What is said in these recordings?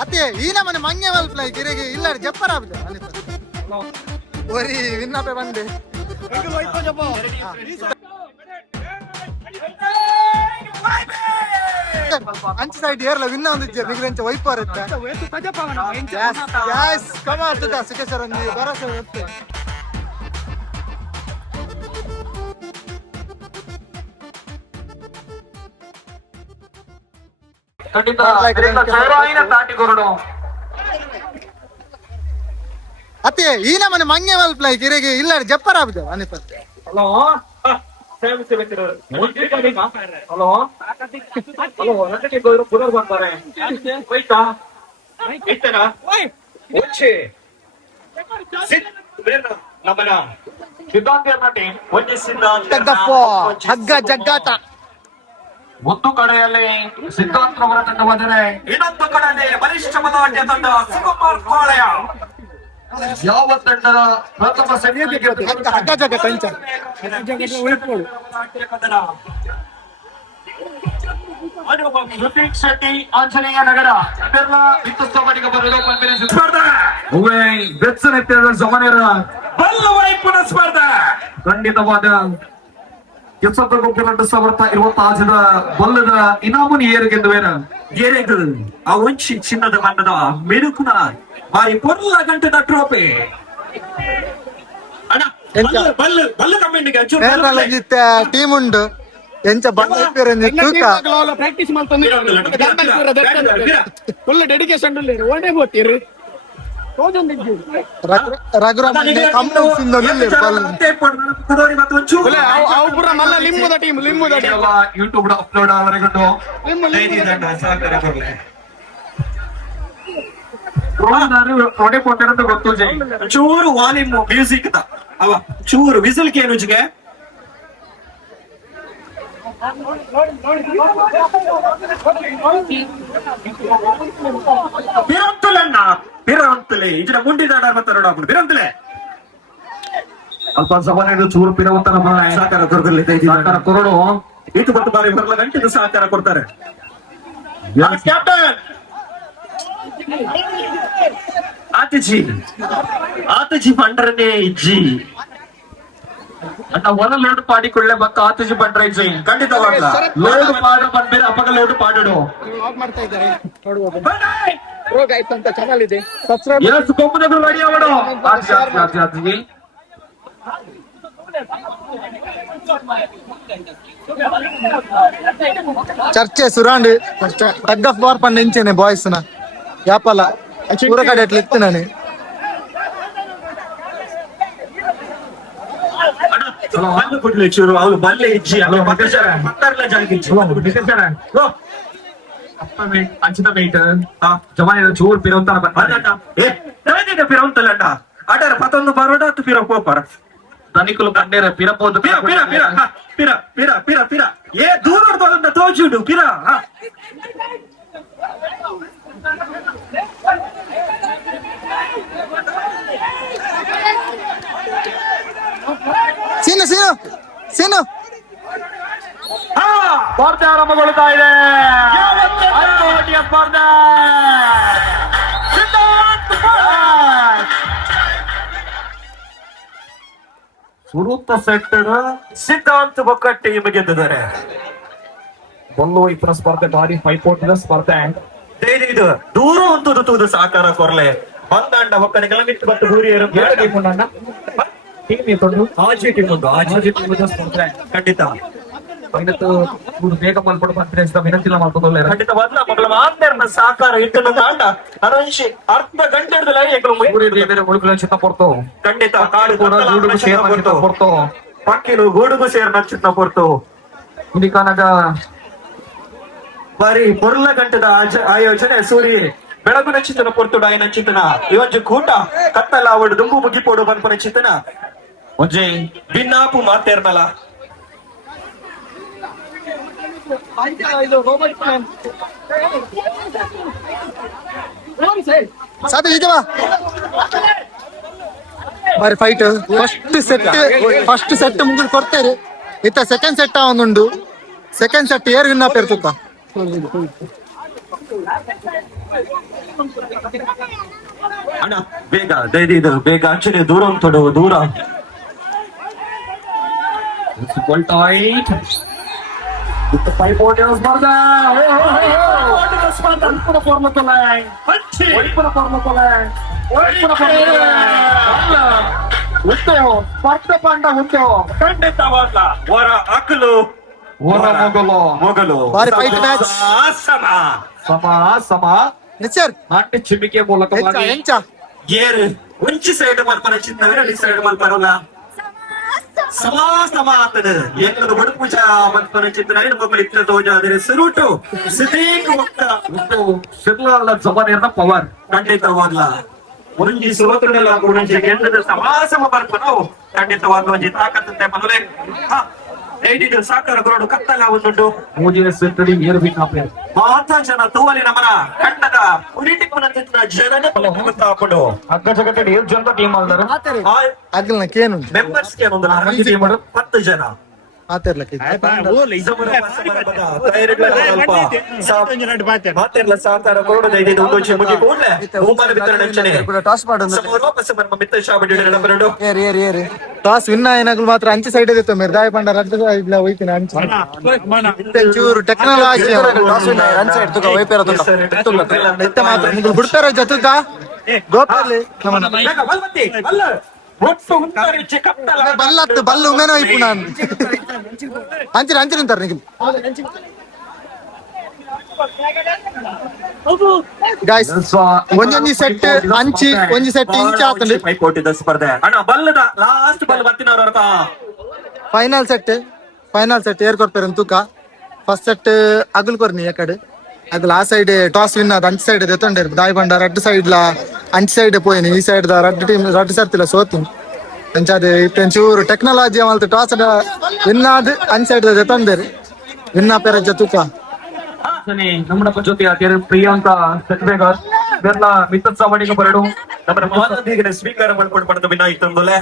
ಅತ್ತೆ ಈನ ಮನೆ ಮಂಗೆ ಮಲ್ಪಲ ಗಿರಿಗೆ ಇಲ್ಲ ಜಪ್ಪರ ಒರಿ ವಿನ್ನಪೆ ಬಂದೆ ಅಂಚೆ ಸೈಡ್ ಏರ್ಲ ವಿನ್ನ ಒಂದಿದ್ದೆ ನಿಗಂಚ ವೈಪರ್ ಇತ್ತ ಗ್ಯಾಸ್ ಕಮ ಆಗ್ತದ ಸಿಕೇಶ್ವರ ಒಂದು ಭರವಸೆ ಇರುತ್ತೆ ಅತ್ತೆ ಈನ ಮನೆ ಮಂಗೆ ಮಲ್ಪಲ ಗಿರಿಗೆ ಇಲ್ಲ ಜಪ್ಪರ ಅನಿಪತ್ತೆ ಹಲೋ ಹಲೋ ಹಲೋ ರಜಕ್ಕೆ ಬುಧರ್ ಬರ್ತಾರೆ ಹೋಯ್ತಾ ಇತ್ತನ వచ్చే ನಮ್ಮನ ಸಿದ್ಧಾಂತ ಟೀಮ್ ಒಂದೇ ಸಿದ್ಧಾಂತ ಹಗ್ಗ ಜಗ್ಗಾಟ ಒಂದು ಕಡೆಯಲ್ಲಿ ಸಿದ್ಧಾಂತ ಅವರ ತಂಡ ಬಂದರೆ ಇನ್ನೊಂದು ಕಡೆಯಲ್ಲಿ ಬಲಿಷ್ಠ ಮತವಾದ್ಯ ತಂಡ ಸುಕುಮಾರ್ ಪಾಳ್ಯ ಯಾವ ತಂಡದ ಪ್ರಥಮ ಹಗ್ಗ ಜಗ್ಗ ಕಂಚ ಋತಿಕ್ ಶೆಟ್ಟಿ ಆಂಜನೇಯ ನಗರ ಬಿರ್ಲಾ ವಿತ್ತುಸ್ತವರಿಗೆ ಬರಲು ಕಾನ್ಫರೆನ್ಸ್ ಸ್ಪರ್ಧೆ ಬೆಚ್ಚನೆತ್ತಿದ ಸಮನೆರ ಬಲ್ಲವೈಪುನ ಸ್ಪರ್ಧೆ ಖಂಡಿತವಾದ 2025 ಬಲ್ಲದ ಇನಾಮುನಿ ಏರಿಗೆಂದುವೇನ ಏರಿದು ಆ ಒಂಚಿ ಚಿನ್ನದ ಬಣ್ಣದ ಮೆರುಕುನ ಬಾರಿ ಪೊರ್ಲ ಗಂಟದ ಟ್ರೋಫಿ ಅಣ್ಣ ಬಲ್ಲು ಬಲ್ಲು ಕಮ್ಮಿಂಡಿಗೆ ಟೀಮ್ ಉಂಡು ಎಂಚ ಪ್ರಾಕ್ಟೀಸ್ ಮಾಡ್ತಾನೆ ಒಳ್ಳೆ ಡೆಡಿಕೇಶನ್ ಒಳ್ಳೆ ಹೋಗ್ತೀರಿ ಲಿಂಬುದ ಟೀಮ್ ಯೂಟ್ಯೂಬ್ ಅಪ್ಲೋಡ್ ಆವರೆಗೊಂಡು ಗೊತ್ತು ಚೂರು ವಾಲ್ಯೂಮ್ ಮ್ಯೂಸಿಕ್ ಅವ ಚೂರು ವಿಸಿಲ್ ಕೇನುಜಿಗೆ ಬಿರಂತುಲಣ್ಣ ಬಿರಂತಲೆ ಇಜಡ ಮುಂಡಿದಾಡ ಮಾತಾಡೋಣ ಬಿರಂತಲೆ ಅಲ್ಪ ಸಭಾನೆಗಳು ಚೂರು ಪಿರವತ್ತನ ಸಹಕಾರ ಕೊರದಲ್ಲಿ ಸಹಕಾರ ಕೊರಡು ಇಟ್ಟು ಬತ್ತು ಬಾರಿ ಬರಲ ಗಂಟೆಗೆ ಸಹಕಾರ ಕೊಡ್ತಾರೆ ಕ್ಯಾಪ್ಟನ್ ಆತಜಿ ಪಂಡ್ರನೇ ಇಜ್ಜಿ ಅಣ್ಣ ಒನ ಲೋಡ್ ಪಾಡಿಕೊಳ್ಳೆ ಬಕ್ಕ ಆತಜಿ ಪಂಡ್ರ ಇಜ್ಜಿ ಖಂಡಿತವಾಗ್ಲ ಲೋಡ್ ಪಾಡ ಬಂದ್ಬೇರೆ ಅಪಗ ಲೋಡ್ ಪಾಡಡು ಮಾಡ್ತಾ ಇದ್ದಾರೆ ರೋಗ ಆಯ್ತು ಅಂತ ಚಾನಲ್ ಇದೆ ಎಷ್ಟು ಕೊಂಬುದಗಳು ರೆಡಿ ಅವಡು ಆಜಿ ಚರ್ಚೆ ಸುರಾಂಡ್ ಟಗ್ ಆಫ್ ವಾರ್ ಪಂಡ ಎಂಚೇನೆ ಬಾಯ್ಸ್ ನ ಯಾಪಲ್ಲ ಪೂರ ಕಡೆ ಎಟ್ಲ ಇತ್ತು ನಾನು ಬಲ್ಲು ಕೊಡ್ಲಿ ಚೂರು ಅವ್ರು ಬಲ್ಲೆ ಇಜ್ಜಿ ಮತ್ತರ್ಲ ಜಾಗಿಜ್ಜಿ ಅಂಚಿತ ಮೇಟ್ ಜಮಾನ ಚೂರು ಪಿರವಂತನ ಬಂದ ಪಿರವಂತಲಣ್ಣ ಅಡರ ಪತ್ತೊಂದು ಬರೋಡ ತು ಪಿರ ಪೋಪರ ಧನಿಕುಲು ಕಂಡೇರ ಪಿರಪೋದು ಪಿರ ಪಿರ ಪಿರ ಪಿರ ಪಿರ ಪಿರ ಪಿರ ಏ ದೂರ ತೋಜುಡು ಪಿರ ಸೀನು ಸೀನು ಸೀನು ಸ್ಪರ್ಧೆ ಆರಂಭಗೊಳ್ಳುತ್ತಾ ಇದೆ ಸ್ಪರ್ಧೆ ಸುರುತ್ತ ಸೆಟ್ಟರ್ ಸಿದ್ಧಾಂತ ಬೊಕ್ಕಟ್ಟಿ ಗೆದ್ದಿದ್ದಾರೆ ಬಲ್ಲು ಇಪ್ಪನ ಸ್ಪರ್ಧೆ ಭಾರಿ ಪೈಪೋಟಿನ ಸ್ಪರ್ಧೆ ಇದು ದೂರ ಒಂದು ತೂದು ಸಹಕಾರ ಕೊರಲೆ ಬಂದಾಂಡ ಒಕ್ಕನಿಗೆಲ್ಲ ಮಿಟ್ಟು ಬತ್ತು ಬೂರಿಯರು ಆಜಿ ಟೀಮ್ ಉಂಟು ಆಜಿ ಟೀಮ್ ಸ್ಪರ್ಧೆ ಖಂಡಿತ ಬೇಗ ಮಲ್ಪಡು ಬಂದ್ರೆ ವಿನಂತಿಲ್ಲ ಮಾಡ್ಕೊಂಡು ಖಂಡಿತವಾದ ಮಗಳ ಮಾತೇರ್ನ ಸಹಕಾರ ಇಟ್ಟು ತಾಂಡ ಅರಂಶಿ ಅರ್ಧ ಗಂಟೆ ಹಿಡಿದಲ್ಲ ಚಿತ್ತ ಪೊರ್ತು ಖಂಡಿತ ಕಾಡು ಗೂಡುಗು ಸೇರ್ ಪೊರ್ತು ಪಕ್ಕಿಲು ಗೂಡುಗು ಸೇರ್ ನಚ್ಚಿತ್ತ ಪೊರ್ತು ಇಲ್ಲಿ ಕಾನಾಗ ಬಾರಿ ಪೊರ್ಲ ಗಂಟದ ಆಯೋಜನೆ ಸೂರಿ ಬೆಳಗು ನಚ್ಚಿತನ ಪೊರ್ತುಡು ಆಯ ನಚ್ಚಿತನ ಇವತ್ತು ಕೂಟ ಕತ್ತಲ ಅವಡು ದುಂಬು ಮುಗಿಪೋಡು ಬಂಪ ನಚ್ಚಿತನ ಒಂಜೆ ಭಿನ್ನಾಪು ಮಾತೇರ್ನಲ್ಲ ಬಾರಿ ಫೈಟ್ ಫಸ್ಟ್ ಸೆಟ್ ಮುಗಿದು ಕೊಡ್ತೇರಿ ಇತ್ತ ಸೆಕೆಂಡ್ ಸೆಟ್ ಅವನುಂಡು ಸೆಕೆಂಡ್ ಸೆಟ್ ಏರ್ ವಿನ್ ಆಪಿರ್ತುತ್ತ ಅಣ್ಣ ಬೇಗ ದಯದಿದು ಬೇಗ ಆಕ್ಚುಲಿ ದೂರ ಉಂಟು ದೂರ ಟೈಟ್ ಪೈಪೋಟಿ ಸ್ಪರ್ಧೆ ಖಂಡಿತವಾದ ಹೊರ ಅಕಲು ಹೊರ ಮೊಗಲು ಭಾರಿ fight match. ಸಮ ಸಮ ಸಮ ನಿಚ್ಚರ್ ನಾಟ್ಯ ಚಿಮ್ಮಿಕೆ ಮೂಲಕವಾಗಿ ಎಂಚ ಏರು ಒಂಚಿ ಸೈಡ್ ಮಲ್ಪನ ಚಿನ್ನವೇ ಅಲ್ಲಿ ಸೈಡ್ ಮಲ್ಪನಲ್ಲ ಸಮ ಆತದ ಎಂಗದು ಬಡು ಪೂಜಾ ಮಲ್ಪನ ಚಿತ್ರ ಮಕ್ಕಳು ಇತ್ತ ತೋಜ ಆದರೆ ಸರುಟು ಸಿದೇಕ ಒಕ್ಕ ಶಿರ್ಲಾಲ ಜಬನೇರ್ನ ಪವರ್ ಖಂಡಿತವಾಗ್ಲ ಒಂಜಿ ಸುವತುನೆಲ್ಲ ಗುಣಜಿ ಗೆಲ್ಲದ ಸಮಾಸಮ ಬರ್ಪನು ಖಂಡಿತವಾಗ್ಲ ಒಂಜಿ ತಾಕತ್ತಂತೆ ಮನಲೆ ಐದಿದು ಸಾಕಾರ ಗ್ರೋಡು ಕತ್ತಲ ಒಂದುಂಟು ಮೂಜಿನ ಸೆಂಟಡಿ ಏರ್ ಬಿಟ್ಟಾಪೆ ಮಾತಾ ಜನ ತೂವಲಿ ನಮನ ಕಂಡದ ಉರಿಟಿಪ್ಪನ ಜನನ ಹೋಗುತ್ತಾ ಹಾಕೊಂಡು ಅಗ್ಗ ಜಗತ್ತೆ ಏಳು ಜನ ಟೀಮ್ ಆಲ್ದಾರ ಅಗ್ಲನ ಕೇನು ಮೆಂಬರ್ಸ್ ಗೆ ಒಂದು 10 ಜನ ಮಾತಾಡ್ಲಕ್ಕೆ ಮಾತೆಲ್ಲ ಸಾಕಾರ ಕೊರಡು ಐದು ಒಂದೊಂದು ಮುಗಿ ಕೂಡಲೇ ಬಹುಮಾನ ವಿತರಣೆ ಅಂಚನೆ ಟಾಸ್ ಮಾಡೋದು ಮಿತ್ರ ಶಾಬಡಿ ನಂಬರ್ ಏರಿ ಟಾಸ್ ವಿನ್ ಏನಾಗ್ಲು ಮಾತ್ರ ಅಂಚೆ ಸೈಡ್ ಇತ್ತು ಮಿರ್ದಾಯ ಪಂಡ ರದ್ದು ಇಲ್ಲ ಹೋಯ್ತೀನಿ ಅಂಚೆ ಚೂರು ಟೆಕ್ನಾಲಜಿ ಟಾಸ್ ವಿನ್ ಅಂಚೆ ಇಡ್ತುಕ ವೈಪೇರ ತುಕ ಮಾತ್ರ ಬಿಡ್ತಾರ ಜತುಕ ಗೋಪಲ್ಲಿ ಒಟ್ಟು ಉಂಟರಿಚೆ ಕತ್ತಲ ಬಲ್ಲತ್ತು ಬಲ್ಲು ಉಮೇನ ವೈಪು ನಾನು ಅಂಚಿನ ಅಂತಾರೆ ನಿಖಿಲ್ ಗೈಸ್ ಒಂದೊಂದು ಸೆಟ್ ಅಂಚಿ ಒಂಜಿ ಸೆಟ್ ಇಂಚ ಆತಂಡು ಪೈಪೋಟಿದ ಸ್ಪರ್ಧೆ ಅಣ್ಣ ಬಲ್ಲದ ಲಾಸ್ಟ್ ಬಲ್ ಬತ್ತಿನವ್ರ ಫೈನಲ್ ಸೆಟ್ ಏರ್ ಕೊಡ್ತಾರೆ ತೂಕ ಫಸ್ಟ್ ಸೆಟ್ ಅಗಲ್ ಕೊರ್ನಿ ಯಾಕಡೆ ಅಗಲ್ ಆ ಸೈಡ್ ಟಾಸ್ ವಿನ್ ಆದ ಅಂಚೆ ಸೈಡ್ ಎತ್ತೊಂಡೇರು ದಾಯ್ ಬಂಡ ರಡ್ ಸೈಡ್ ಲ ಅಂಚೆ ಸೈಡ್ ಪೋಯಿನಿ ಈ ಸೈಡ್ ದ ರಡ್ ಟೀಮ್ ರಡ್ ಸರ್ತಿಲ್ಲ ಸೋತಿನಿ ಅಂಚಾದ ಇತ್ತೇನ್ ಚೂರು ಟೆಕ್ನಾಲಜಿ ಮಲ್ತ ಟಾಸ್ ವಿನ್ ಆದ್ ಅಂಚೆ ಸೈಡ್ ಎತ್ತೊಂಡೇರು ವಿನ್ ಆಪೇರ ಜತುಕ ನಮ್ಮ ಜೊತೆ ಅತಿಯ ಪ್ರಿಯಾಂಕ ಸತ್ವೇಗರ್ ಇವೆಲ್ಲ ಮಿತ್ರ ಸಾವಣಿಗೆ ಬರಡು ನಮ್ಮ ಮಾನವೀಯ ಸ್ವೀಕಾರ ಮಾಡ್ಕೊಂಡು ಪಡೆದ ವಿನಾಯಕ್ ತಂದಲೆ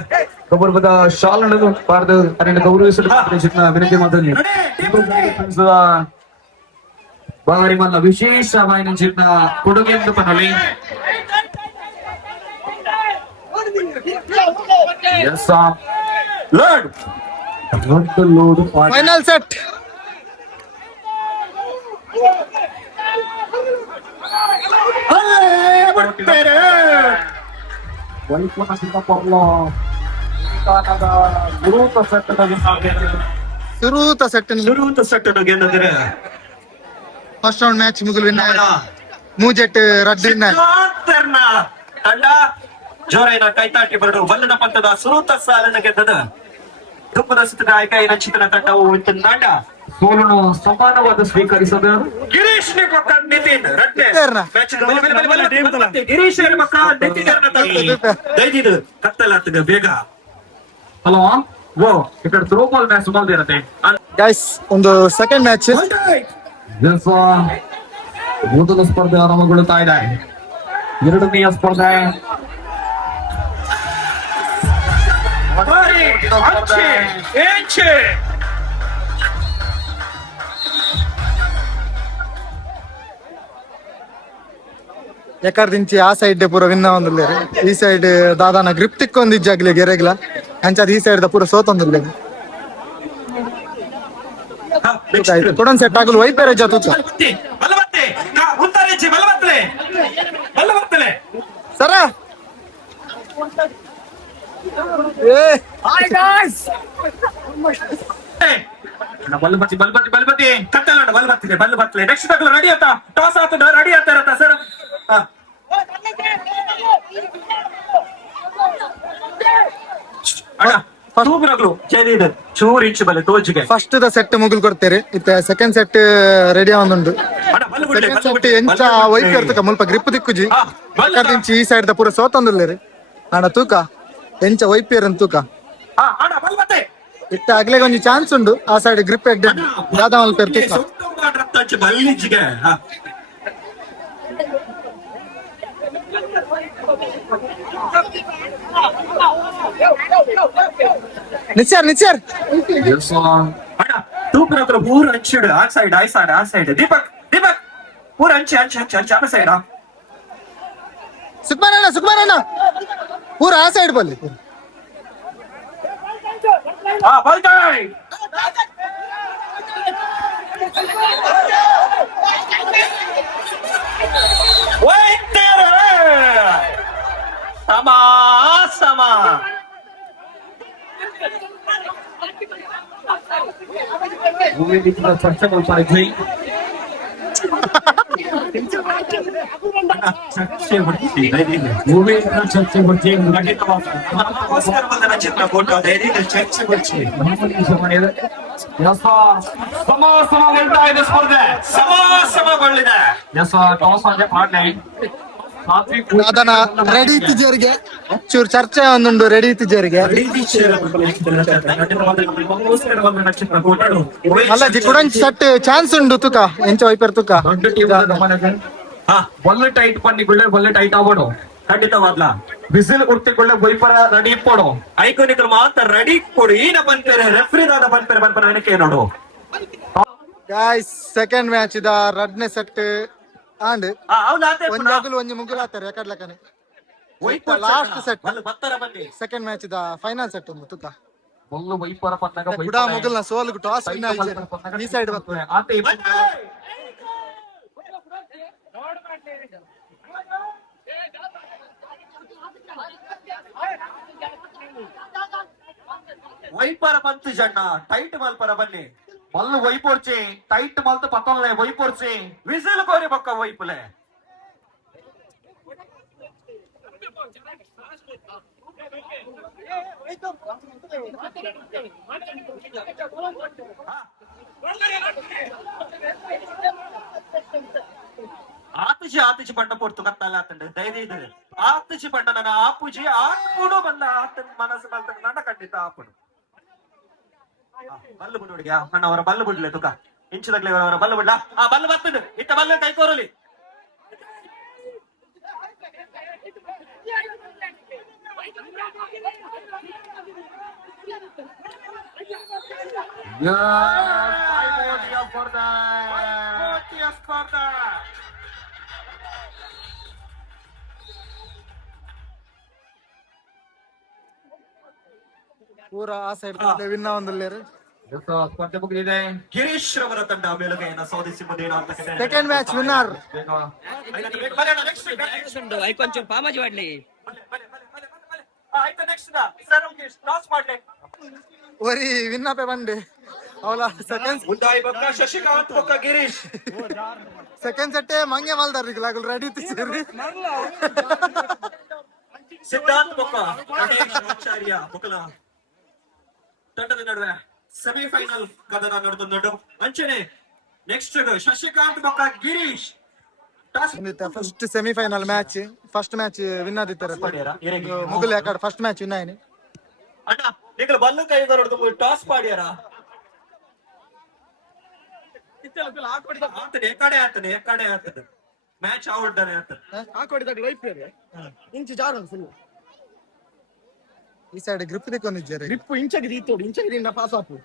ಗೌರವದ ಶಾಲ್ ನಡೆದು ಪಾರ್ದು ಅದನ್ನು ಗೌರವಿಸಲು ವಿನಂತಿ ಮಾಡಿದ್ವಿ ಬಾರಿ ಮಲ್ಲ ವಿಶೇಷವಾಗಿ ಚಿನ್ನ ಕೊಡುಗೆ ಎಂದು ಪನಲಿ ಲಾರ್ಡ್ ಲೋಡ್ ಫೈನಲ್ ಸೆಟ್ ಸುರೂತ ಸೆಟ್ ಗೆದ್ದರೆ ಫಸ್ಟ್ ರೌಂಡ್ ಮ್ಯಾಚ್ ಮುಗಿಲ್ ವಿನ್ ಮೂಜೆಟ್ ರಡ್ ವಿನ್ ತಂಡ ಜೋರೈನ ಕೈತಾಟಿ ಬರಡು ಬಲ್ಲನ ಪಂಥದ ಸುರೂತ ಸಾಲನ ಗೆದ್ದದ ದುಪ್ಪದ ಸುತ್ತ ಗಾಯಕ ಚಿತ್ರನ ತಂಡವು ನಾಡ ಸೋಲನ್ನು ಸಮಾನವಾದ ಸ್ವೀಕರಿಸದ ಗಿರೀಶ್ ನಿತಿನ್ ರಡ್ಡೆ ಗಿರೀಶ್ ನಿತಿನ್ ದೈದಿದು ಕತ್ತಲಾತಗ ಬೇಗ ಹಲೋ ಓ ఇక్కడ ತ್ರೋ ಬಾಲ್ ಮ್ಯಾಚ್ ಸುಮಾರು ಗೈಸ್ ಒಂದು ಸೆಕೆಂಡ್ ಮ್ಯಾಚ್ ಮೊದಲ ಸ್ಪರ್ಧೆ ಆರಂಭಗೊಳ್ಳುತ್ತಾ ಇದೆ ಎರಡನೆಯ ಸ್ಪರ್ಧೆ ಎಕರ್ದಿಂಚಿ ಆ ಸೈಡ್ ಪೂರ ವಿನ್ನ ಒಂದಿಲ್ಲೇರಿ ಈ ಸೈಡ್ ದಾದಾನ ಗ್ರಿಪ್ ತಿಕ್ಕೊಂದಿಜ್ಜಾಗ್ಲಿ ಗೆರೆಗ್ಲ ಅಂಚಾದ ಈ ಸೈಡ್ ದ ಪೂರ ಸೋತೊಂದಿಲ್ಲೇರಿ ಕೊಡನ್ ಸೆಟ್ ಆಗಲು ವೈಪೇರ ಜತುಕ ಸರ ಬಲ್ಬತ್ತಿ ಕತ್ತಲ ಬಲ್ಬತ್ತಿ ನೆಕ್ಸ್ಟ್ ತಗಲು ರೆಡಿ ಆತ ಟಾಸ್ ಆತದ ರೆಡಿ ಆತ ಇರತ್ತ ಸರ್ ಚೂರು ಇಂಚು ಬಲ್ಲೆ ತೋಜಿಗೆ ಫಸ್ಟ್ ದ ಸೆಟ್ ಮುಗಿಲ್ ಕೊಡ್ತೇರಿ ಇತ್ತ ಸೆಕೆಂಡ್ ಸೆಟ್ ರೆಡಿ ಆವೊಂದುಂಡು ಸೆಕೆಂಡ್ ಸೆಟ್ ಎಂಚ ವೈಪ್ ಇರ್ತಕ ಮುಲ್ಪ ಗ್ರಿಪ್ ದಿಕ್ಕುಜಿ ಎಕರ್ದಿಂಚಿ ಈ ಸೈಡ್ ದ ಪೂರ ಸೋತೊಂದಿಲ್ಲೇರಿ ನಾಡ ತೂಕ ಎಂಚ ವೈಪ್ ಇರನ್ ತೂಕ ಇತ್ತ ಆಗ್ಲೇ ಒಂಜಿ ಚಾನ್ಸ್ ಉಂಡು ಆ ಸೈಡ್ ಗ್ರಿಪ್ ಎಡ್ಡೆ ದಾದಾ ಮಲ್ಪ ತೂಕ ನಿಚ್ಚರ್ ತೂಕರ ಪೂರ ಹಚ್ಚಿಡು ಆ ಸೈಡ್ ದೀಪಕ್ ಪೂರ ಅಂಚೆ ಆನ ಸೈಡಾ ಸುಕ್ಮಾರಣ್ಣ ಪೂರ ಆ ಸೈಡ್ ಬಲ್ಲಿ ಬಾಯ್ ಸಮ ಚರ್ಚೆ ಮಾಡ್ತಾರೆ ಸಮಾಸಮಗೊಳ್ಳಿದೆ ಅದನ್ನ ರೆಡಿ ಇತ್ತಿದ್ದವರಿಗೆ ಚೂರು ಚರ್ಚೆ ಒಂದುಂಡು ರೆಡಿ ಇತ್ತಿದ್ದವರಿಗೆ ಅಲ್ಲ ಕುಡಂಚ್ ಸಟ್ ಚಾನ್ಸ್ ಉಂಡು ತುಕ ಎಂಚ ವೈಪರ್ ತುಕ ಒಳ್ಳೆ ಟೈಟ್ ಪಂಡಿಕೊಳ್ಳೆ ಒಳ್ಳೆ ಟೈಟ್ ಆಗೋಡು ಖಂಡಿತವಾದ್ಲ ಬಿಸಿಲು ಕುರ್ತಿಕೊಳ್ಳೆ ಬೈಪರ ರೆಡಿ ಇಪ್ಪೋಡು ಐಕೋನಿಕಲ್ ಮಾತ್ರ ರೆಡಿ ಕೊಡು ಈನ ಬಂತಾರೆ ರೆಫ್ರಿ ದಾದ ಬಂತಾರೆ ನನಗೆ ನೋಡು ಗಾಯ್ಸ್ ಸೆಕೆಂಡ್ ಮ್ಯಾಚ್ ಇದ ರಡ್ನೆ ಸೆಟ್ ಆಂಡ್ ಅವ್ನು ಒಂಜಿ ಅಗುಲು ಒಂಜಿ ಮುಗುಲು ಆತಾರೆ ಯಾಕಡ್ಲಕನೆ ಲಾಸ್ಟ್ ಸೆಟ್ ಬತ್ತರ ಬನ್ನಿ ಸೆಕೆಂಡ್ ಮ್ಯಾಚ್ ಇದ ಫೈನಲ್ ಸೆಟ್ ಒಂದು ತುಕ ಒಳ್ಳೆ ಬೈಪರ ಪನ್ನಾಗ ಬುಡ ಮುಗುಲ್ನ ಸೋಲ್ಗು ಟಾಸ್ ವಿನ್ ಈ ಸೈಡ್ ಬರ್ತದೆ ಆತ ವೈಪರ ಬಂತು ಜಣ್ಣ ಟೈಟ್ ಮಲ್ಪರ ಬನ್ನಿ ಮಲ್ಲು ವೈಪೋರ್ಚಿ ಟೈಟ್ ಮಲ್ತು ಪತ್ತೊಂದ್ಲೆ ವೈಪೋರ್ಚಿ ವಿಸಿಲ್ ಕೋರಿ ಪಕ್ಕ ವೈಪುಲೆ ಆತುಚಿ ಬಣ್ಣ ಪೊರ್ತು ಕತ್ತಲ್ಲ ಆತಂಡ ಧೈರ್ಯ ಇದೆ ಆತುಚಿ ಬಣ್ಣ ನನ್ನ ಆಪುಜಿ ಆತ್ಮೂಡು ಬಂದ ಆತನ ಮನಸ್ಸು ಬಲ್ತ ನನ್ನ ಖಂಡಿತ ಆಪುಡು ಬಲ್ಲು ಬಿಡು ಹುಡುಗ ಅಣ್ಣ ಅವರ ಬಲ್ಲು ಬಿಡ್ಲೆ ತುಕ ಇಂಚದಾಗ್ಲಿ ಅವರ ಬಲ್ಲು ಬಿಡ್ಲ ಆ ಬಲ್ಲು ಬರ್ತದೆ ಇತ್ತ ಬಲ್ಲು ಕೈ ಕೋರಲಿ ಪೂರ ಆ ಸೈಡ್ ವಿನ್ನ ಒಂದಲ್ಲೇರು ಸ್ಪರ್ಧೆ ಮುಗಿದಿದೆ ಗಿರೀಶ್ ರವರ ತಂಡ ಮೇಲುಗೈಯನ್ನು ಸಾಧಿಸುವುದೇನೋ ಅಂತ ಸೆಕೆಂಡ್ ಮ್ಯಾಚ್ ವಿನ್ನರ್ కొంచెం పామాజీ వాడలే ಆಯ್ತು ನೆಕ್ಸ್ಟ್ ಸರ್ ಟಾಸ್ ಮಾಡ್ಲಿ ಒರಿ ವಿನ್ ಆಪೆ ಬಂಡೆ ಅವಳ ಸೆಕೆಂಡ್ ಉದ್ದಾಯಿ ಬಕ್ಕ ಶಶಿಕಾಂತ್ ಬಕ್ಕ ಗಿರೀಶ್ ಸೆಕೆಂಡ್ ಸೆಟ್ ಮಂಗೆ ಮಾಲ್ದಾರ ರೆಡಿ ತಿರ್ರಿ ಸಿದ್ಧಾಂತ್ ಬಕ್ಕ ಆಚಾರ್ಯ ಬಕ್ಕಲ ತಂಡದ ನಡುವೆ ಸೆಮಿಫೈನಲ್ ಕದನ ನಡೆದು ಅಂಚನೆ ನೆಕ್ಸ್ಟ್ ಶಶಿಕಾಂತ್ ಬಕ್ಕ Girish first semifinal match first match win ಆದಿತ್ತಾರೆ ಮುಗುಲ್ ಯಾಕಡೆ ಫಸ್ಟ್ ಮ್ಯಾಚ್ ವಿನ್ ಆಯ್ನಿ ಅಣ್ಣ ನೀವು ಬಲ್ಲು ಕೈ ಹೊರಡ್ದು ಟಾಸ್ ಪಾಡ್ಯಾರ ಆತನೆ ಎಕಡೆ ಆಗ್ತದೆ ಮ್ಯಾಚ್ ಆಡ್ದಾನೆ ಆಗ್ತದೆ ಇಂಚು ಜಾರ ಫುಲ್ ಈ ಸೈಡ್ ಗ್ರಿಪ್ ದಿಕ್ಕೊಂದಿದ್ದಾರೆ ಗ್ರಿಪ್ ಇಂಚಗಿರಿ ತೋಡಿ ಇಂಚಗಿರಿಂದ ಪಾಸ್ ಆಪು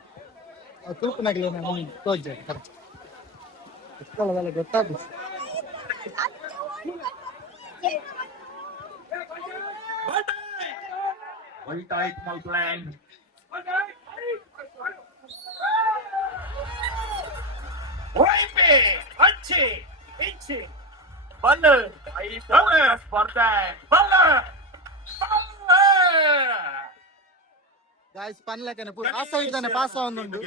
ತೂಪನಾಗಲಿ ತೋಜೆ ಗೊತ್ತಾಗ White Eye Small Plan. ವೈಪೆ ಅಂಚೆ ಇಂಚೆ ಬಲ್ಲು ಸ್ಪರ್ಧೆ ಬಲ್ಲು ಗಾಯ್ಸ್ ಪನ್ಲಕನೆ ಪೂರ ಆ ಸೈಡ್ ತಾನೆ ಪಾಸ್ ಆವೊಂದುಂಡು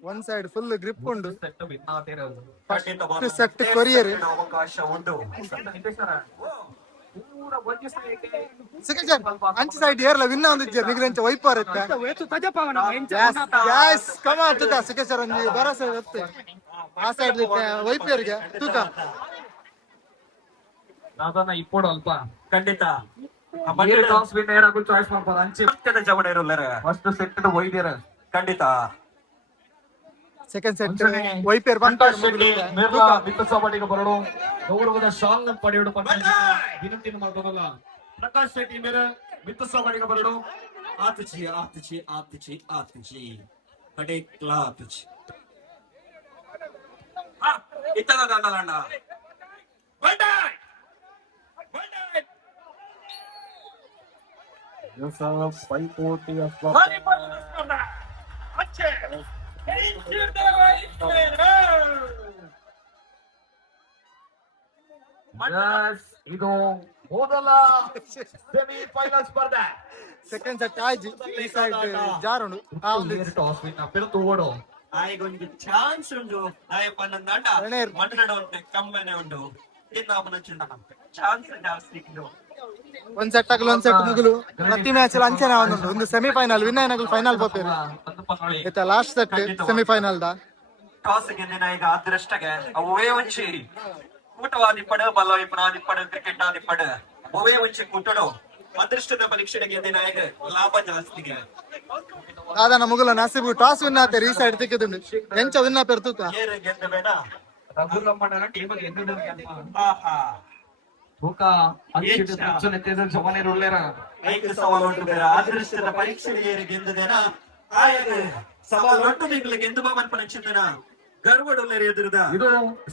ಒನ್ ಸೈಡ್ ಫುಲ್ ಗ್ರಿಪ್ ಉಂಡು ಫಸ್ಟ್ ಸೆಟ್ ಕೊರಿಯರ್ ಅವಕಾಶ ಉಂಟು ಅಂಚೆ ಸೈಡ್ ಏರ್ಲ ವಿನ್ನ ಒಂದಿಜ್ಜರ್ ನಿಗ್ರೆಂಚ ವೈಪರ್ ಗ್ಯಾಸ್ ಕಮ ತುಕ ಸಿಕೇಸರ್ ಒಂಜಿ ಭರವಸೆ ಇರುತ್ತೆ ಆ ಸೈಡ್ ವೈಪರ್ಗೆ ತುಕ ನಾದನ್ನ ಇಪ್ಪೋಡು ಅಲ್ಪ ಖಂಡಿತ ಟಾಸ್ ವಿನ್ ಏನಾಗು ಚಾಯ್ಸ್ ಮಾಡ್ಬೋದು ಅಂಚೆ ಸತ್ಯದ ಜವಡ ಇರೋಲ್ಲರ ಫಸ್ಟ್ ಸೆಟ್ ವೈದ್ಯರ ಖಂಡಿತ ಸೆಕೆಂಡ್ ಸೆಟ್ ವೈಪರ್ ಮೇರ್ಲಾ ವಿತ್ತಸವಾಡಿಗೆ ಬರಡು ಗೌರವದ ಶಾಲ್ ಪಡೆಯಡು ವಿನಂತಿಯನ್ನು ಮಾಡ್ಬೋದಲ್ಲ ಪ್ರಕಾಶ್ ಶೆಟ್ಟಿ ಮೇರೆ ವಿತ್ತಸವಾಡಿಗೆ ಬರಡು ಆತುಚಿ ಕಡೆ ಕ್ಲಾ ಆತುಚಿ ಇತ್ತದ ದಂಡಲಾಂಡ ಪೈಪೋಟಿಯ ಇದು ಮೊದಲ ಸೆಮಿಫೈನಲ್ ಸ್ಪರ್ಧೆ. ಸೆಕೆಂಡ್ ಸೆಟ್ ಆಯ್ತು ಈ ಸೈಡ್ ಜಾರುಂಡು ಟಾಸ್ ವಿನ್ ಪೆರುತು ಓಡು ಆಯ್ಗೊಂದು ಚಾನ್ಸ್ ಉಂಟು ದಾಯಪ್ಪನಂದಾಂಡ ರಣೇರ್. ಮನ್ನಡ ಉಂಟು ಕಮ್ಮನೆ ಉಂಟು ಇನ್ನಾಪನ ಚಿನ್ನ ಚಾನ್ಸ್ ಜಾಸ್ತಿ ಉಂಟು ಒಂದ್ ಸೆಟ್ ಆಗಲು ಒಂದ್ ಸೆಟ್ ಮುಗಿಲು ಪ್ರತಿ ಮ್ಯಾಚ್ ಅಲ್ಲಿ ಅಂಚನೆ ಆವೊಂದುಂಡು ಒಂದು ಸೆಮಿಫೈನಲ್ ವಿನ್ ಆಯ್ನಾಗಲು ಫೈನಲ್ ಪೋಪೇರು ಒಂದು ಪನ್ನೊಳಿ ಇತ್ತ ಲಾಸ್ಟ್ ಸೆಟ್ ಸೆಮಿಫೈನಲ್ ದ ಟಾಸ್ ಗೆದ್ದಿನ ಈಗ ಅದೃಷ್ಟಗೆ ಅವೇ ಒಂಚಿ ಕೂಟವಾದಿಪ್ಪಡು ಬಲ್ಲವಿಪ್ಪನಾದಿಪ್ಪಡು ಕ್ರಿಕೆಟ್ ಆದಿಪ್ಪಡು ಅವೇ ಒಂಚಿ ಕೂಟಡು ಅದೃಷ್ಟದ ಪರೀಕ್ಷೆಗೆ ಗೆದ್ದಿನ ಈಗ ಲಾಭ ಜಾಸ್ತಿಗೆ ದಾದಾನ ಮುಗುಲ ನಸೀಬು ಟಾಸ್ ವಿನ್ ಆತೇರಿ ಈ ಸೈಡ್ ತಿಕ್ಕಿದುಂಡು ಎಂಚ ವಿನ್ ಆಪೇರು ತೂಕ ಏರು ಗೆದ್ದ ಬೇಡ ರಘುಲಮ್ಮನ ಟೀಮಿಗೆ ಎಂದಿದ್ದು ಆಹಾ ತೂಕ ಅಂಚಿಟ್ಟು ತುಚ್ಚನೆತ್ತಿದ ಜವಾನೇರು ಉಳ್ಳೇರ ಐದು ಸವಾಲು ಉಂಟು ಬೇರೆ ಅದೃಷ್ಟದ ಪರೀಕ್ಷೆಗೆ ಏರು ಗೆದ್ದದೇನ ಆಯಗ ಸವಾಲು ಒಟ್ಟು ನಿಂಗ್ಲಿ ಗೆದ್ದು ಬಾಬನ್ ಚಿಂತನ ಗರ್ವಡುಲ್ಲೇರಿ ಎದುರುದ ಇದು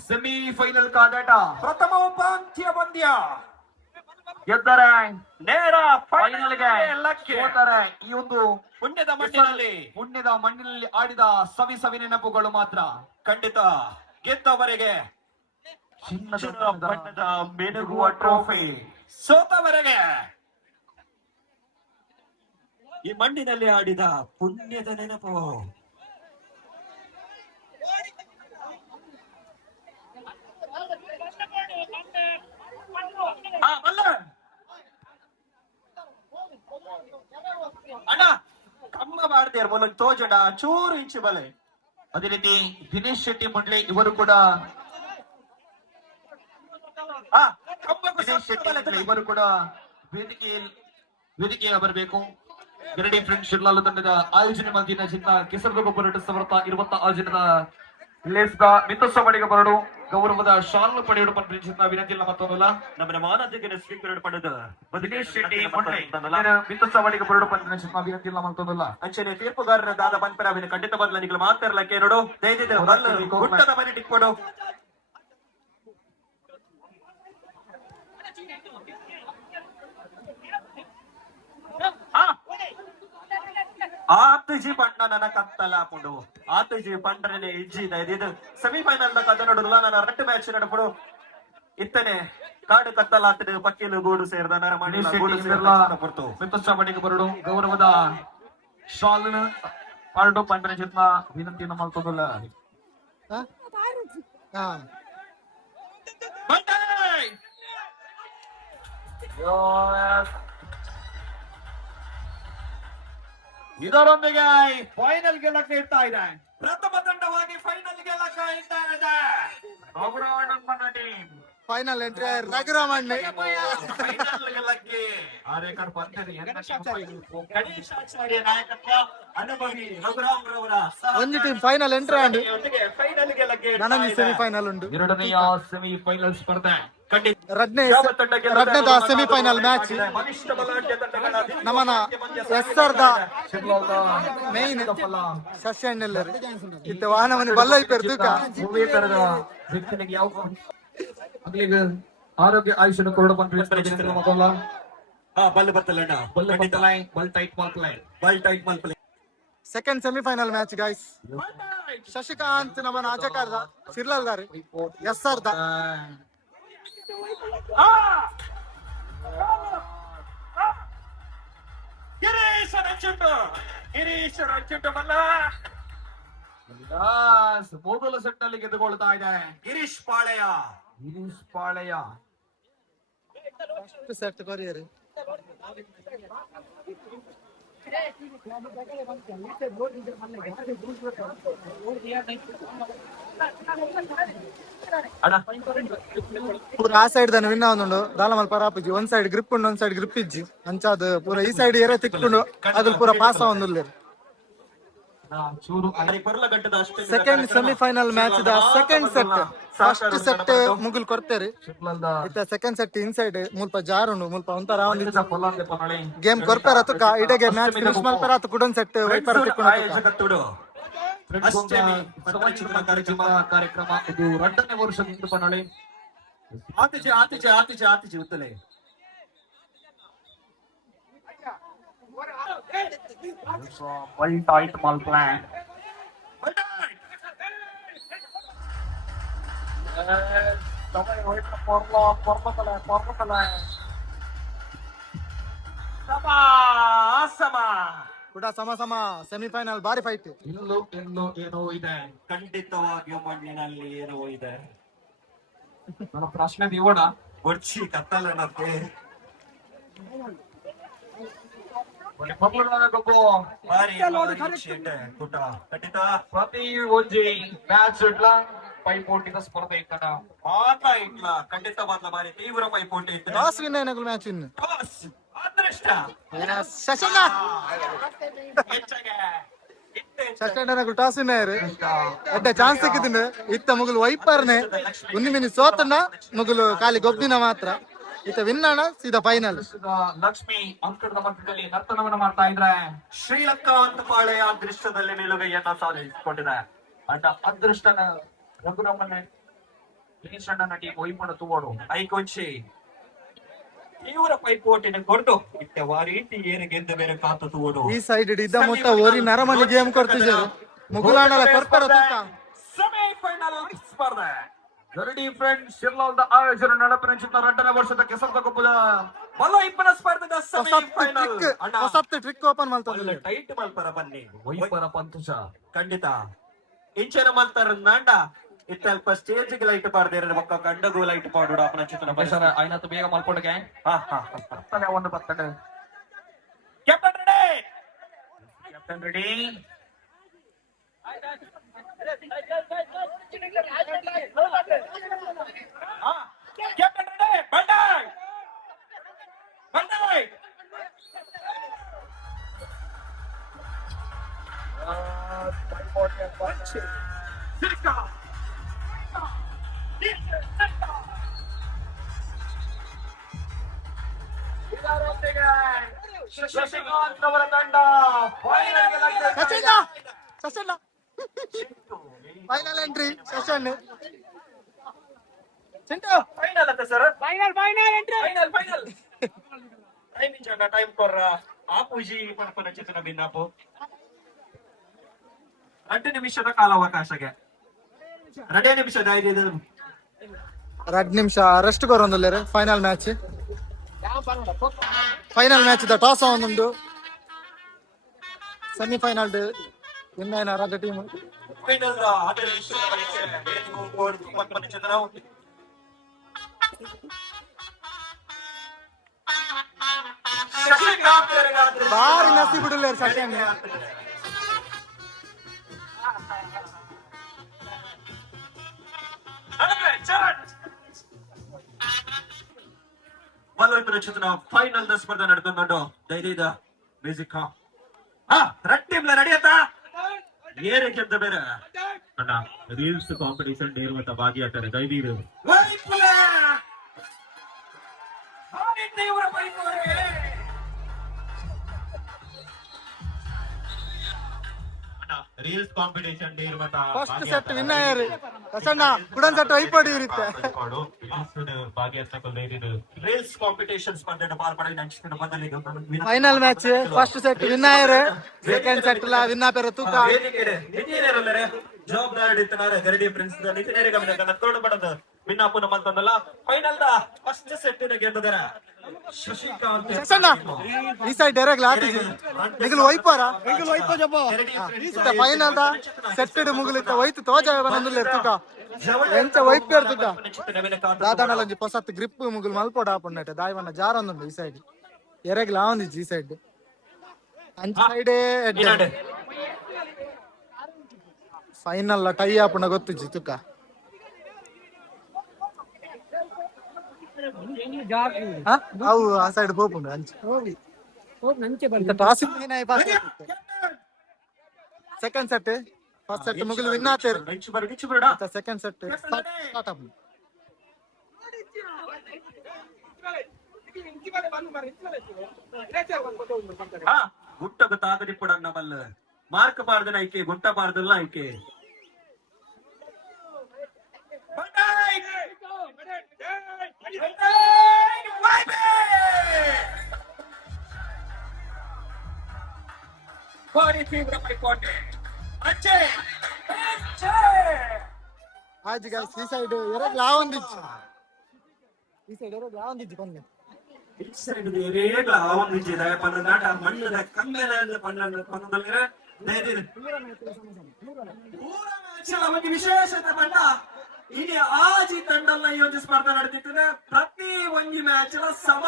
ಸೆಮಿಫೈನಲ್ ಕಾದಾಟ ಪ್ರಥಮ ಉಪಾಂತ್ಯ ಪಂದ್ಯ ಗೆದ್ದರೆ ನೇರ ಫೈನಲ್ಗೆ ಲಕ್ಕೆ ಸೋತರೆ ಈ ಒಂದು ಪುಣ್ಯದ ಮಣ್ಣಿನಲ್ಲಿ ಪುಣ್ಯದ ಮಣ್ಣಿನಲ್ಲಿ ಆಡಿದ ಸವಿ ನೆನಪುಗಳು ಮಾತ್ರ. ಖಂಡಿತ ಗೆದ್ದವರೆಗೆ ಚಿನ್ನ ಬಣ್ಣದ ಮೆನುಗುವ ಟ್ರೋಫಿ, ಸೋತವರೆಗೆ ಈ ಮಣ್ಣಿನಲ್ಲಿ ಆಡಿದ ಪುಣ್ಯದ ನೆನಪು. ಅಣ್ಣ ಕಮ್ಮ ಮಾಡ್ತೀರ ಮೊದಲು ತೋಜಡ ಚೂರು ಇಂಚು ಬಲೆ. ಅದೇ ರೀತಿ ದಿನೇಶ್ ಶೆಟ್ಟಿ ಮುಂಡ್ಲಿ ಇವರು ಕೂಡ ದಿನೇಶ್ ಶೆಟ್ಟಿ ಮುಂಡ್ಲಿ ಇವರು ಕೂಡ ವೇದಿಕೆಗೆ ಬರಬೇಕು. ಗರಡಿ ಫ್ರೆಂಡ್ಸ್ ಶಿರ್ಲಾಲು ತಂಡದ ಆಯೋಜನೆ ಮಲ್ದಿನ ಚಿನ್ನ ಕೆಸರಗೊಬ್ಬ ಪೊರಟು ಸಮರ್ಥ 26 ಲೇಸ್ದ ಮಿತ್ತೊಬ್ಬಡಿಗೆ ಬರಡು ಗೌರವದ ಶಾಲ್ ಪಡೆಯಲು ಪಂಚಿನ ವಿನಂತಿ ಮತ್ತೊಂದಲ್ಲ ನಮ್ಮ ಮಾನಸಿಕ ಸ್ವೀಕರಣ ಪಡೆದ ದಿನೇಶ್ ಶೆಟ್ಟಿ ಮುಂಡ್ಲಿ ಮಿತ್ತೊಬ್ಬಡಿಗೆ ಬರಡು ಪಂಚಿನ ಚಿನ್ನ ವಿನಂತಿ ಮತ್ತೊಂದಲ್ಲ ಅಂಚನೆ ತೀರ್ಪುಗಾರರ ದಾದ ಪಂಪರಾವಿನ ಖಂಡಿತ ಬದಲಾನಿಗಳು ಮಾತಾಡ್ಲಕ್ಕೆ ನೋಡು ದೈನಿದ ಗುಟ್ಟದ ಮನೆ ಟಿಕ್ಕೊಡು. ಆತಜಿ ಪಂಡ ನನ್ನ ಕತ್ತಲಾಪುಡು ಆತಜಿ ಪಂಡನೆ ಇಜ್ಜಿದ ಇದು ಸೆಮಿಫೈನಲ್ ದ ಕದ ನೋಡುಲ್ಲ ನನ್ನ 2 ಮ್ಯಾಚ್ ನಡಪುಡು ಇತ್ತನೆ ಕಾಡು ಕತ್ತಲಾತದ ಪಕ್ಕಿಲು ಗೂಡು ಸೇರಿದ ನರಮಣಿ ಗೂಡು ಸೇರ್ಲ ಬರ್ತು ಮಿತ್ತೊಬ್ಬಡಿಗೆ ಬರಡು ಗೌರವದ ಶಾಲ್ ಪಾರ್ಡು ಪಂಚಿನ ಚಿನ್ನ ವಿನಂತಿಯನ್ನು ಮತ್ತೊಂದಲ್ಲ ಇದರೊಂದಿಗೆ ಫೈನಲ್ ಗೆಲ್ಲಕ್ಕೆ ಇರ್ತಾ ಇದೆ. ಪ್ರಥಮ ತಂಡವಾಗಿ ಫೈನಲ್ ಗೆಲ್ಲಕ ಇರ್ತಾ ಇದೆ team final entry ರಘುರಾಮಣ್ಣ final ಗೆಲ್ಲಕ್ಕೆ ಆರೇಕರ್ ಪಂಚರಿ Ganeshacharya ನಾಯಕತ್ವ ಅನುಭವಿ ರಘುರಾಮ್ ರವರ ಒಂದು ಟೀಮ್ ಫೈನಲ್ ಎಂಟ್ರಿ ಆಂಡು ಫೈನಲ್ ಗೆಲ್ಲಕ್ಕೆ ನನಗೆ ಸೆಮಿಫೈನಲ್ ಉಂಟು. ಎರಡನೆಯ ಸೆಮಿಫೈನಲ್ ಸ್ಪರ್ಧೆ ರಡ್ನೆದ ಸೆಮಿಫೈನಲ್ ಮ್ಯಾಚ್ ನಮನ ಎಸ್ಸರ್ದ ಮೇನ್ ಸಸ್ಯಣ್ಣೆಲ್ಲರು ಇತ್ತ ವಾಹನವನ್ನು ಬಲ್ಲ ಇಪ್ಪರು ತೂಕ ವ್ಯಕ್ತಿಗೆ ಯಾವ ಅಗ್ಲಿಗೆ ಆರೋಗ್ಯ ಆಯುಷ್ಯನ ಕೊರಡು ಬಂದು ಮೊದಲ ಬಲ್ ಬತ್ತಲಣ್ಣ ಬಲ್ ಟೈಟ್ ಮಾಡ್ತಲೈ ಬಲ್ ಟೈಟ್ ಮಲ್ಪಲೆ. Second semifinal match guys Shashikant ನಮನ ಆಜಕಾರ್ದ ಸಿರ್ಲಾಲ್ದಾರ್ ಎಸ್ಸರ್ದ ಗಿರೀಶ್ ರಂಚುಂಟು ಬಲ್ಲ ಮೊದಲ ಸೆಟ್ ನಲ್ಲಿ ಗೆದ್ದುಕೊಳ್ತಾ ಇದೆ ಗಿರೀಶ್ ಪಾಳೆಯ ಸೆಟ್ ಕೊರಿಯರ್ ಪೂರ ಆ ಸೈಡ್ ದನ ವಿನ್ ಆವೊಂದುಂಡು ದಾಲಮಲ್ ಪರಾಪುಜಿ ಒಂದ್ ಸೈಡ್ ಗ್ರಿಪ್ ಉಂಡು ಒಂದ್ ಸೈಡ್ ಗ್ರಿಪ್ ಇಜ್ಜಿ ಅಂಚಾದ್ ಪೂರ ಈ ಸೈಡ್ ಏರೆ ತಿಕ್ಕೊಂಡು ಅದ್ರ ಪೂರ ಪಾಸ್ ಆವೊಂದುಲ್ಲೇರು. ಸೆಕೆಂಡ್ ಸೆಮಿಫೈನಲ್ ಮ್ಯಾಚ್ ದ ಸೆಕೆಂಡ್ ಸೆಟ್ ಫಸ್ಟ್ ಸೆಟ್ ಮುಗಿಲ್ ಕೊಡ್ತೇರಿ ಇತ್ತ ಸೆಕೆಂಡ್ ಸೆಟ್ ಇನ್ಸೈಡ್ ಮುಲ್ಪ ಜಾರುಂಡು ಮುಲ್ಪ ಒಂಥರ ಗೇಮ್ ಕೊರ್ಪೆರ ತುಕ ಇಡೆಗೆ ಮ್ಯಾಚ್ ಫಿನಿಶ್ ಮಲ್ಪೆರ ತು ಕುಡನ್ ಸೆಟ್ ವೈಪರ್ ತಿಕ್ಕೊಂಡು ಕಾರ್ಯಕ್ರಮ ಇದು 2ನೇ ವರ್ಷದಿಂದ ಪನಳಿ ಆತಿಜೆ ಉತ್ತಲೆ well tight mal plan ಕೂಡ ಸಮ ಸೆಮಿಫೈನಲ್ ಬಾರಿ ಫೈಟ್. ಇಲ್ಲೂ ಏನೋ ಇದೆ. ಖಂಡಿತವಾಗಿಯೂ ಮಣ್ಣಿನಲ್ಲಿ ಏನೋ ಇದೆ. ನನ್ನ ಪ್ರಶ್ನೆ ನೀವೋಣ ಒಡ್ಚಿ ಕತ್ತಲನಕ್ಕೆ ಬಾರಿ ಕೂಟ ಖಂಡಿತ ಪ್ರತಿ ಒಂಜಿ ಮ್ಯಾಚ್ ಇಡ್ಲ ಪೈಪೋಟಿದ ಸ್ಪರ್ಧೆ ಇತ್ತಡ ಮಾತ್ರ ಇಟ್ಲ ಖಂಡಿತ ಮಾತ್ರ ಬಾರಿ ತೀವ್ರ ಪೈಪೋಟಿ ಇತ್ತು. ಟಾಸ್ ವಿನ್ ಏನಗಳು ಮ್ಯಾಚ್ ವಿನ್ ಅದೃಷ್ಟ ಶಶಣ್ಣನಗಳು ಟಾಸ್ ವಿನ್ ಆಯ್ರು ಎಡ್ಡ ಚಾನ್ಸ್ ಸಿಕ್ಕಿದ್ದೀನಿ ಇತ್ತ ಮುಗುಲು ವೈಪರ್ನೆ ಒಂದು ಮಿನಿಟ್ ಸೋತಣ್ಣ ಮುಗುಲು ಖಾಲಿ ಗೊಬ್ಬಿನ ಮಾತ್ರ ಇತ್ತ ವಿನ್ ಅಣ್ಣ ಸೀದಾ ಫೈನಲ್. ಲಕ್ಷ್ಮಿ ಅಂಕಣದ ಮಧ್ಯದಲ್ಲಿ ನರ್ತನವನ್ನ ಮಾಡ್ತಾ ಇದ್ರೆ ಶ್ರೀಲಂಕಾ ಅಂತಪಾಳೆಯ ಅದೃಷ್ಟದಲ್ಲಿ ನಿಲುಗೈಯನ್ನ ಸಾಧಿಸಿಕೊಂಡಿದೆ. ಅಂಡ ಅದೃಷ್ಟನ ರಘುರಾಮನೆ ಲೇಸಣ್ಣ ಟೀಮ್ ಒಯ್ಪಣ ತೂವೋಡು ಐಕೊಂಚಿ ತೀವ್ರ ಪೈಪೋಟಿನ ಕೊಟ್ಟು ಇಟ್ಟ ವಾರೀತಿ ಏರು ಗೆದ್ದ ಬೇರೆ ಕಾತು ತೂವಡು ಈ ಸೈಡ್ ಇದ್ದ ಮೊತ್ತ ಓರಿ ನರಮಣಿ ಗೇಮ್ ಕೊಡ್ತಿದ್ದಾರೆ ಮುಗುಲಾಣಲ ಕೊರ್ಪರ ತೂಕ ಸೆಮಿಫೈನಲ್ ಸ್ಪರ್ಧೆ ಗರಡಿ ಫ್ರೆಂಡ್ಸ್ ಶಿರ್ಲಾಲ್ದ ಆಯೋಜನೆ ನಡೆಪನಿಂಚಿನ 2ನೇ ವರ್ಷದ ಕೆಸರದ ಕೊಪ್ಪದ ಬಲ ಇಬ್ಬನ ಸ್ಪರ್ಧೆದ ಸೆಮಿಫೈನಲ್ ಹೊಸತ್ತು ಟ್ರಿಕ್ ಓಪನ್ ಮಾಡ್ತಾರೆ ಟೈಟ್ ಮಲ್ಪರ ಬನ್ನಿ ವೈಪರ ಪಂತುಷ ಖಂಡಿತ ಇಂಚನ ಮಲ್ತಾರ ನಾಂಡ ಇತ್ತಲ್ಪ ಸ್ಟೇಜ್ ಗೆ ಲೈಟ್ ಪಾಡ್ದಿರ ಮಕ್ಕ ಗಂಡಗೂ ಲೈಟ್ ಪಾಡೋಡು ಅಪ್ಪನ ಚಿತ್ರ ಸರ್ ಐನತ್ತು ಬೇಗ ಮಲ್ಕೊಂಡಗೆ ಒಂದು birthday captain ready captain ready captain ready ಬಂಡಾಯ್ ಬಂಡಾಯ್ ಶಶಿಕಾಂತ್ ಅವರ ತಂಡ Shashanna final entry Shashanna Chintu final ಅಂತ sir final entry final time ಇಂಚ ಟೈಮ್ ಕೊರ್ರ ಆ ಪೂಜಿ ಪಣಪನ ಚಿತ್ರ ಭಿನ್ನಾಪು 2 ನಿಮಿಷದ ಕಾಲಾವಕಾಶಗೆ 2 ನಿಮಿಷದ 2 ನಿಮಿಷ ರೆಸ್ಟ್ ಕೊರೊಂದುಲ್ಲೇರೆ ಫೈನಲ್ ಮ್ಯಾಚ್ ದ ಟಾಸ್ ಆವೊಂದುಂಡು ಸೆಮಿಫೈನಲ್ ವಿನ್ ಆಯ್ನ ರಡ್ಡ ಟೀಮ್ ಫೈನಲ್ 10 ನಿಮಿಷದ ಪಣಪನ ಚಿತ್ರ ಬಾರಿ ನಸಿ ಬಿಡಲೇರು ಶಶಣ್ಣ ಬಲವೈಪುರ ಚಿತ್ರ ಫೈನಲ್ ದ ಸ್ಪರ್ಧೆ ನಡೆದುಕೊಂಡು ಧೈರ್ಯದ ಮ್ಯೂಸಿಕ್ ರಟ್ಟಿಮ್ಲ ನಡೆಯತ್ತಾ ಏರೆ ಗೆದ್ದ ಬೇರೆ ಅಣ್ಣ ರೀಲ್ಸ್ ಕಾಂಪಿಟೇಷನ್ ನೇರ್ಮತ ಭಾಗಿಯಾಗ್ತಾರೆ ದೈವೀರು reels competition first set win ಆಯ್ರು ಶಶಣ್ಣ ಕುಡನ್ ಸೆಟ್ ಐಪಡಿ ಇರುತ್ತೆ ರೀಲ್ಸ್ ಕಾಂಪಿಟೇಷನ್ ಸ್ಪರ್ಧೆ final match first set win ಆಯ್ರು ಸೆಕೆಂಡ್ ಸೆಟ್ ವಿನ್ ಆಪೇರು ತೂಕ ಜವಾಬ್ದಾರಿ ಗರಡಿ ಫ್ರೆಂಡ್ಸ್ ನಿತಿನೇರಿ ಗಮನ ಕರ್ಕೊಂಡು ಬಡದ ಭಿನ್ನಾಪುನ ಮಂತಂದಲ್ಲ ಫೈನಲ್ ದ ಫಸ್ಟ್ ಸೆಟ್ ಗೆದ್ದದರ ಶಶಿಕಾಂತ್ ಶಶಣ್ಣ ಈ ಸೈಡ್ ಡೈರೆಕ್ಟ್ ಆಟಿಸಿ ನಿಗಲು ವೈಪಾರ ಫೈನಲ್ ದ ಸೆಟ್ ಮುಗಿಲಿತ್ತ ವೈತು ತೋಜ ಬಂದುಲ್ಲ ತೂಕ ಎಂಚ ವೈಪೇರ್ ತೂಕ ದಾದಾನಲ ಒಂಜಿ ಹೊಸತ್ ಗ್ರಿಪ್ ಮುಗಿಲು ಮಲ್ಪೋಡ ಆಪುಂಡಟ ದಾಯವನ್ನ ಜಾರೊಂದುಂಡು ಈ ಸೈಡ್ ಎರೆಗ್ಲ ಆವೊಂದಿಜ್ಜಿ ಈ ಸೈಡ್ ಅಂಚ ಸೈಡೇ ಫೈನಲ್ ಟೈ ಆಪುಂಡ ಗೊತ್ತಿಜ್ಜಿ ತೂಕ ಅವು ಆ ಸೈಡ್ ಪೋಪುಂಡು ಅಂಚ toss second set first set ಮುಗಿಲು ವಿನ್ ಆತೇರು ಸೆಕೆಂಡ್ ಸೆಟ್ ಸ್ಟಾರ್ಟ್ ಆಪುಂಡು ಗುಟ್ಟದ ತಾಗದಿಪ್ಪುಡನ್ನ ಬಲ್ಲ ಮಾರ್ಕ್ ಬಾರ್ದನ ಐಕೆ ಗುಂಟ ಬಾರ್ದಲ್ಲ ಐಕೆ ಭಾರಿ ತೀವ್ರ ಪೈಪೋಟಿ आज गाइस ಈ ಸೈಡ್ ಎರಡು ಲಾವಂದಿಚ್ಚು ಈ ಸೈಡ್ ಎರಡು ಲಾವಂದಿಚ್ಚು ಬಂದೆ ಪನ್ನದಾಟ ಮಣ್ಣದ ಕಮ್ಮೆದ ಪನ್ನದಲ್ಲಿ ಅವರಿಗೆ ವಿಶೇಷತೆ ಪಂಡ ಇಡೀ ಆಜಿ ತಂಡಲ್ಲ ಈ ಒಂದು ಸ್ಪರ್ಧೆ ನಡೆದಿರ್ತದೆ ಪ್ರತಿ ಒಂದು ಮ್ಯಾಚ್ ಸಮ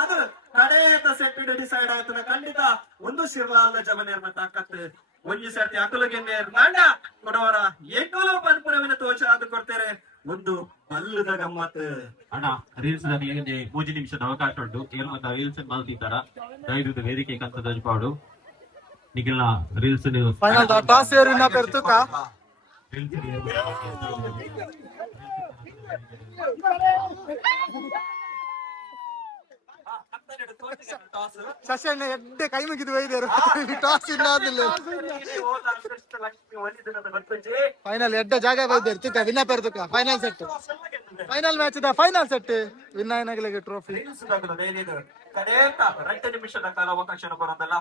ಅದು ಕಡೆಯತ ಸೆಟ್ ಡಿಸೈಡ್ ಆಯ್ತದೆ ಖಂಡಿತ ಒಂದು ಸಿರ್ಲಾದ ಜಮನೇರ್ನ ತಾಕತ್ ಒಂದು ಸರ್ತಿ ಅಕಲುಗೆ ನಾಂಡ ಕೊಡವರ ಏಕಲು ಪನ್ಪುರವಿನ ತೋಚ ಅದು ಕೊಡ್ತಾರೆ ಒಂದು ಬಲ್ಲದ ಗಮ್ಮತ್ ಅಣ್ಣ ರೀಲ್ಸ್ ಏನಿದೆ 3 ನಿಮಿಷದ ಅವಕಾಶ ಉಂಟು ಏನು ಅಂತ ರೀಲ್ಸ್ ಮಲ್ತಿದ್ದಾರ ದಯವಿಟ್ಟು ವೇದಿಕೆ ಕಂತ ದಜ್ಪಾಡು ನಿಖಿಲ್ನ ರೀಲ್ಸ್ ನೀವು ಫೈನಲ್ ಟಾಸ್ ಏರ್ ವಿನ್ ಪೆರ್ತುಕ ಶಶಣ್ಣ ಎಡ್ಡೆ ಕೈ ಮುಗಿದು ಒಯ್ದರು ಟಾಸ್ ವಿನ್ ಆದಿಲ್ಲ ಫೈನಲ್ ಎಡ್ಡ ಜಾಗ ಬೈದರು ತುಕ ವಿನ್ ಪೆರ್ತುಕ ಫೈನಲ್ ಸೆಟ್ ಫೈನಲ್ ಮ್ಯಾಚ್ ದ ಫೈನಲ್ ಸೆಟ್ ವಿನ್ ಆಯ್ನಾಗಲಿಗೆ ಟ್ರೋಫಿ 2 ನಿಮಿಷದ ಕಾಲ ಅವಕಾಶ ಬರೋದಲ್ಲ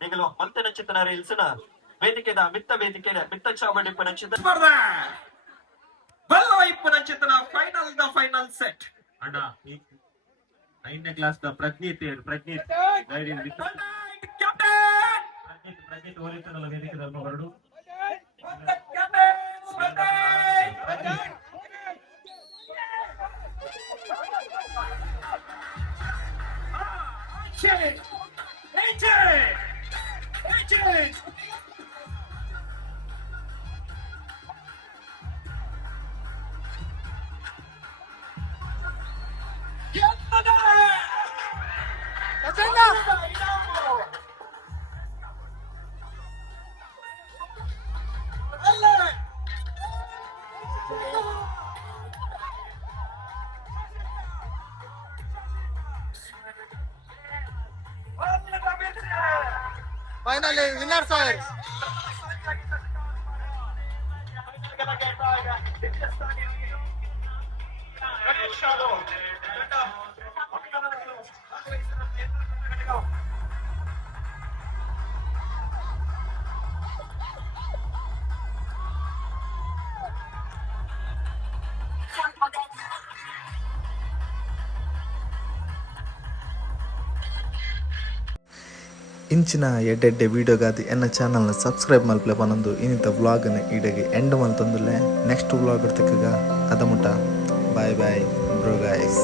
ಈಗಲೂ ಮತ್ತೆ ನಚ್ಚಿತನ ರೀಲ್ಸ್ನ ವೇದಿಕೆದ ಮಿತ್ತ ಚಾವಡಿ ಪನಚಿತ ಸ್ಪರ್ಧೆ ಬಲ್ಲವೈಪು ನಚ್ಚಿತನ ಫೈನಲ್ ಸೆಟ್ ಅಣ್ಣ 9ನೇ ಕ್ಲಾಸ್ ದ ಪ್ರಜ್ಞಿತ್ ಹೋಲಿತನಲ್ಲ ವೇದಿಕೆದಲ್ಲಿ ಹೊರಡು ಫೈನಲ್ ವಿನ್ನರ್ ಸರ್ ಇಂಚಿನ ಎಡ್ಡೆಡ್ಡೆ ವೀಡಿಯೋಗಾದಿ ಎನ್ನ ಚಾನಲ್ನ ಸಬ್ಸ್ಕ್ರೈಬ್ ಮಲ್ಪಲೆ ಪನೊಂದು ಇನ್ನಿತ ವ್ಲಾಗ್ನ ಈಡೆಗೆ ಎಂಡ್ ಮಲ್ತಂದುಲ್ಲೆ ನೆಕ್ಸ್ಟ್ ವ್ಲಾಗ್ ತೆಕ್ಕಗ ಅದ ಮುಟ ಬಾಯ್ ಬ್ರೋ ಗೈಸ್.